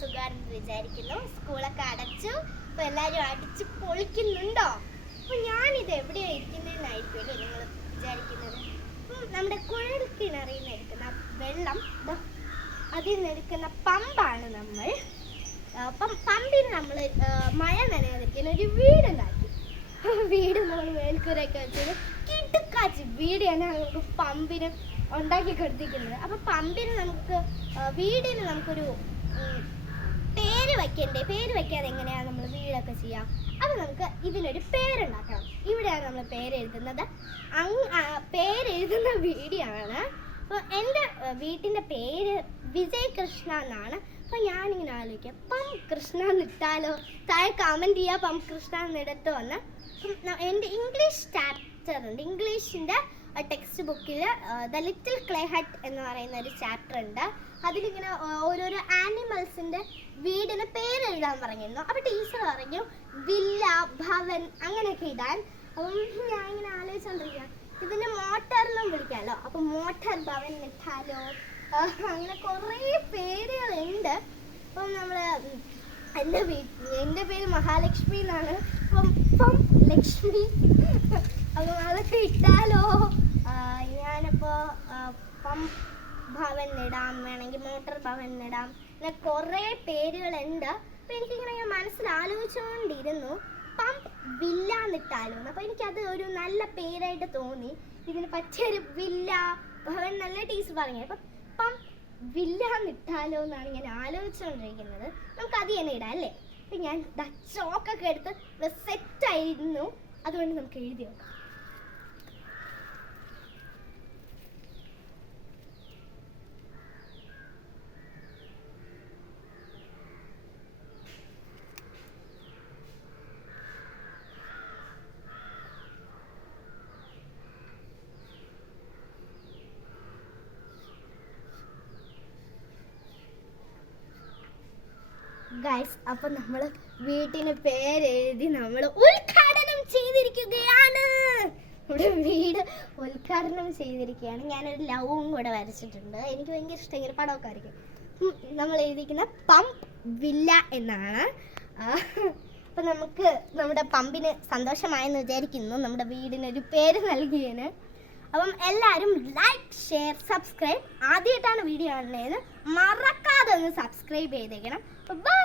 സുഖമാണെന്ന് വിചാരിക്കുന്നു. സ്കൂളൊക്കെ അടച്ചു, അപ്പോൾ എല്ലാവരും അടിച്ച് പൊളിക്കുന്നുണ്ടോ? അപ്പോൾ ഞാനിത് എവിടെയാണ് ഇരിക്കുന്നതെന്നായിരിക്കുമല്ലോ നിങ്ങൾ വിചാരിക്കുന്നത്. നമ്മുടെ കുഴൽ കിണറിൽ നിന്ന് എടുക്കുന്ന വെള്ളം, അതിൽ നിന്ന് എടുക്കുന്ന പമ്പാണ് നമ്മൾ. അപ്പം പമ്പിന് നമ്മൾ മഴ നനയാതിരിക്കുന്ന ഒരു വീടുണ്ടാക്കി. വീട് നമ്മൾ മേൽക്കൂരൊക്കെ വെച്ചത് കിട്ടുക്കാച്ചി വീട് തന്നെ നമുക്ക് പമ്പിന് ഉണ്ടാക്കി കൊടുത്തിരിക്കുന്നത്. അപ്പം പമ്പിന് നമുക്ക് വീടിന് നമുക്കൊരു പേര് വയ്ക്കണ്ടേ? പേര് വയ്ക്കാതെ എങ്ങനെയാണ് നമ്മൾ വീടൊക്കെ ചെയ്യാം? അത് നമുക്ക് ഇതിനൊരു പേരുണ്ടാക്കണം. ഇവിടെയാണ് നമ്മൾ പേരെഴുതുന്നത്. പേരെഴുതുന്ന വീഡിയോ ആണ്. അപ്പോൾ എൻ്റെ വീട്ടിൻ്റെ പേര് വിജയ് കൃഷ്ണ എന്നാണ്. അപ്പോൾ ഞാനിങ്ങനെ ആലോചിക്കാം, പം കൃഷ്ണ എന്നിട്ടാലോ? താഴെ കമൻറ്റ് ചെയ്യുക പം കൃഷ്ണ എന്നിടത്ത് വന്ന്. എൻ്റെ ഇംഗ്ലീഷ് ചാപ്റ്റർ ഉണ്ട്. ഇംഗ്ലീഷിൻ്റെ ടെക്സ്റ്റ് ബുക്കിൽ ദ ലിറ്റിൽ ക്ലേ ഹട്ട് എന്ന് പറയുന്ന ഒരു ചാപ്റ്റർ ഉണ്ട്. അതിലിങ്ങനെ ഓരോരോ ആനിമൽസിൻ്റെ വീടിന് പേരെഴുതാൻ പറഞ്ഞിരുന്നു. അപ്പോൾ ടീച്ചർ പറഞ്ഞു വില്ല, ഭവൻ അങ്ങനെയൊക്കെ ഇടാൻ. അപ്പം ഞാൻ ഇങ്ങനെ ആലോചിച്ചുകൊണ്ടിരിക്കുക, ഇതിൻ്റെ മോട്ടറിനും വിളിക്കാമല്ലോ. അപ്പം മോട്ടർ ഭവൻ ഇട്ടാലോ? അങ്ങനെ കുറേ പേരുകളുണ്ട്. അപ്പം നമ്മൾ എൻ്റെ പേര് മഹാലക്ഷ്മി എന്നാണ്. അപ്പം ലക്ഷ്മി, അപ്പം അതൊക്കെ ഇട്ടാലോ? ഞാനിപ്പോൾ പം ഭവൻ ഇടാം, വേണമെങ്കിൽ മോട്ടർ ഭവൻ ഇടാം. അങ്ങനെ കുറേ പേരുകളുണ്ട്. അപ്പം എനിക്കിങ്ങനെ ഞാൻ മനസ്സിൽ ആലോചിച്ചുകൊണ്ടിരുന്നു പമ്പ് വില്ല എന്നിട്ടാലോ. അപ്പോൾ എനിക്കത് ഒരു നല്ല പേരായിട്ട് തോന്നി. ഇതിന് പറ്റിയൊരു വില്ല ഭവൻ നല്ല ടീച്ചർ പറഞ്ഞു. അപ്പം പമ്പ് വില്ല എന്നിട്ടാലോ എന്നാണ് ഞാൻ ആലോചിച്ചുകൊണ്ടിരിക്കുന്നത്. നമുക്കത് തന്നെ ഇടാം അല്ലേ? അപ്പം ഞാൻ ചോക്കൊക്കെ എടുത്ത് സെറ്റായിരുന്നു. അതുകൊണ്ട് നമുക്ക് എഴുതി നോക്കാം. ഗൈസ്, അപ്പം നമ്മൾ വീട്ടിന് പേരെഴുതി നമ്മൾ ഉദ്ഘാടനം ചെയ്തിരിക്കുകയാണ്. ഇവിടെ വീട് ഉദ്ഘാടനം ചെയ്തിരിക്കുകയാണ്. ഞാനൊരു ലവും കൂടെ വരച്ചിട്ടുണ്ട്. എനിക്ക് ഭയങ്കര ഇഷ്ടം ഇങ്ങനെ പടമൊക്കെ വരയ്ക്കും. നമ്മൾ എഴുതിയിരിക്കുന്ന പമ്പ് വില്ല എന്നാണ്. അപ്പം നമുക്ക് നമ്മുടെ പമ്പിന് സന്തോഷമായെന്ന് വിചാരിക്കുന്നു, നമ്മുടെ വീടിനൊരു പേര് നൽകിയതിന്. അപ്പം എല്ലാവരും ലൈക്ക്, ഷെയർ, സബ്സ്ക്രൈബ്. ആദ്യമായിട്ടാണ് വീഡിയോ കാണുന്നതെന്ന് മറക്കാതെ ഒന്ന് സബ്സ്ക്രൈബ് ചെയ്തേക്കണം. ബൈ.